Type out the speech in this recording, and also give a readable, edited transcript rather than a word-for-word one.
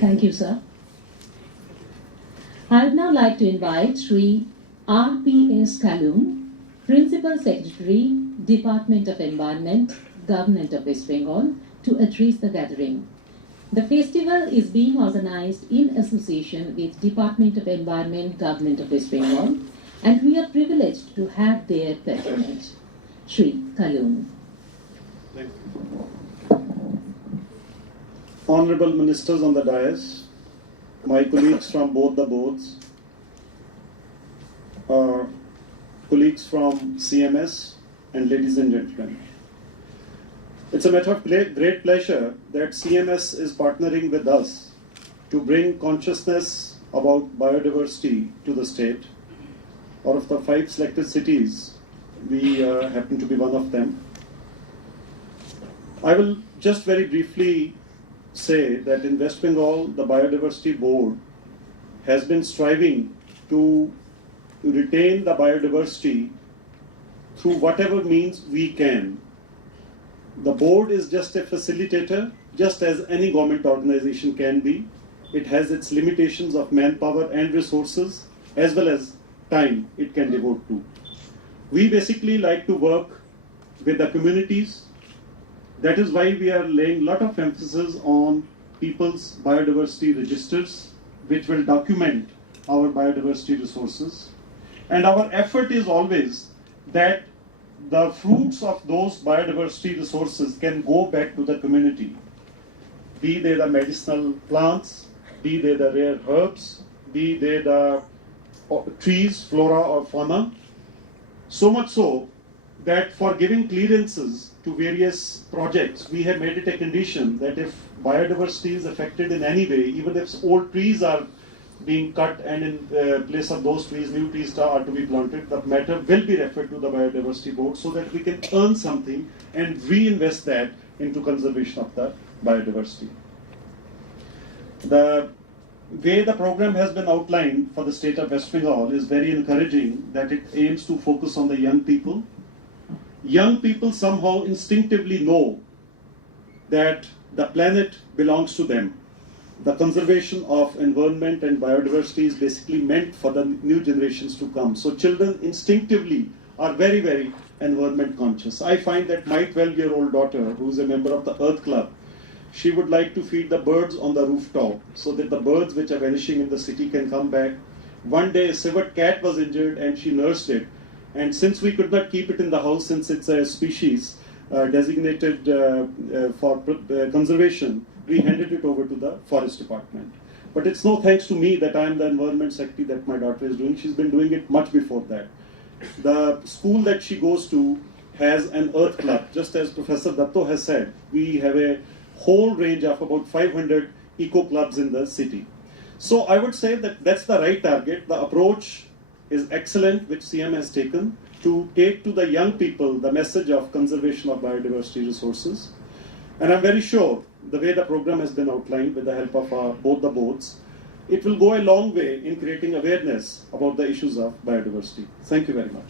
Thank you, sir. I would now like to invite Sri R.P.S. Kalun, Principal Secretary, Department of Environment, Government of West Bengal, to address the gathering. The festival is being organized in association with Department of Environment, Government of West Bengal, and we are privileged to have their patronage. Sri Kalun. Thank you. Honorable Ministers on the dais, my colleagues from both the boards, colleagues from CMS, and ladies and gentlemen. It's a matter of great pleasure that CMS is partnering with us to bring consciousness about biodiversity to the state. Out of the 5 selected cities, we happen to be one of them. I will just very briefly say that in West Bengal, the Biodiversity Board has been striving to retain the biodiversity through whatever means we can. The board is just a facilitator, just as any government organization can be. It has its limitations of manpower and resources, as well as time it can devote to. We basically like to work with the communities. That is why we are laying a lot of emphasis on people's biodiversity registers, which will document our biodiversity resources. And our effort is always that the fruits of those biodiversity resources can go back to the community, be they the medicinal plants, be they the rare herbs, be they the trees, flora or fauna. So much so that for giving clearances to various projects, we have made it a condition that if biodiversity is affected in any way, even if old trees are being cut and in place of those trees, new trees are to be planted, the matter will be referred to the Biodiversity Board so that we can earn something and reinvest that into conservation of the biodiversity. The way the program has been outlined for the state of West Bengal is very encouraging, that it aims to focus on the young people. Young people somehow instinctively know that the planet belongs to them. The conservation of environment and biodiversity is basically meant for the new generations to come. So children instinctively are very, very environment conscious. I find that my 12-year-old daughter, who is a member of the Earth Club, she would like to feed the birds on the rooftop so that the birds which are vanishing in the city can come back. One day a civet cat was injured and she nursed it. And since we could not keep it in the house, since it's a species designated for conservation, we handed it over to the forest department. But it's no thanks to me that I'm the environment secretary that my daughter is doing. She's been doing it much before that. The school that she goes to has an earth club. Just as Professor Datto has said, we have a whole range of about 500 eco clubs in the city. So I would say that that's the right target. The approach is excellent, which CM has taken to take to the young people the message of conservation of biodiversity resources. And I'm very sure the way the program has been outlined with the help of both the boards, it will go a long way in creating awareness about the issues of biodiversity. Thank you very much.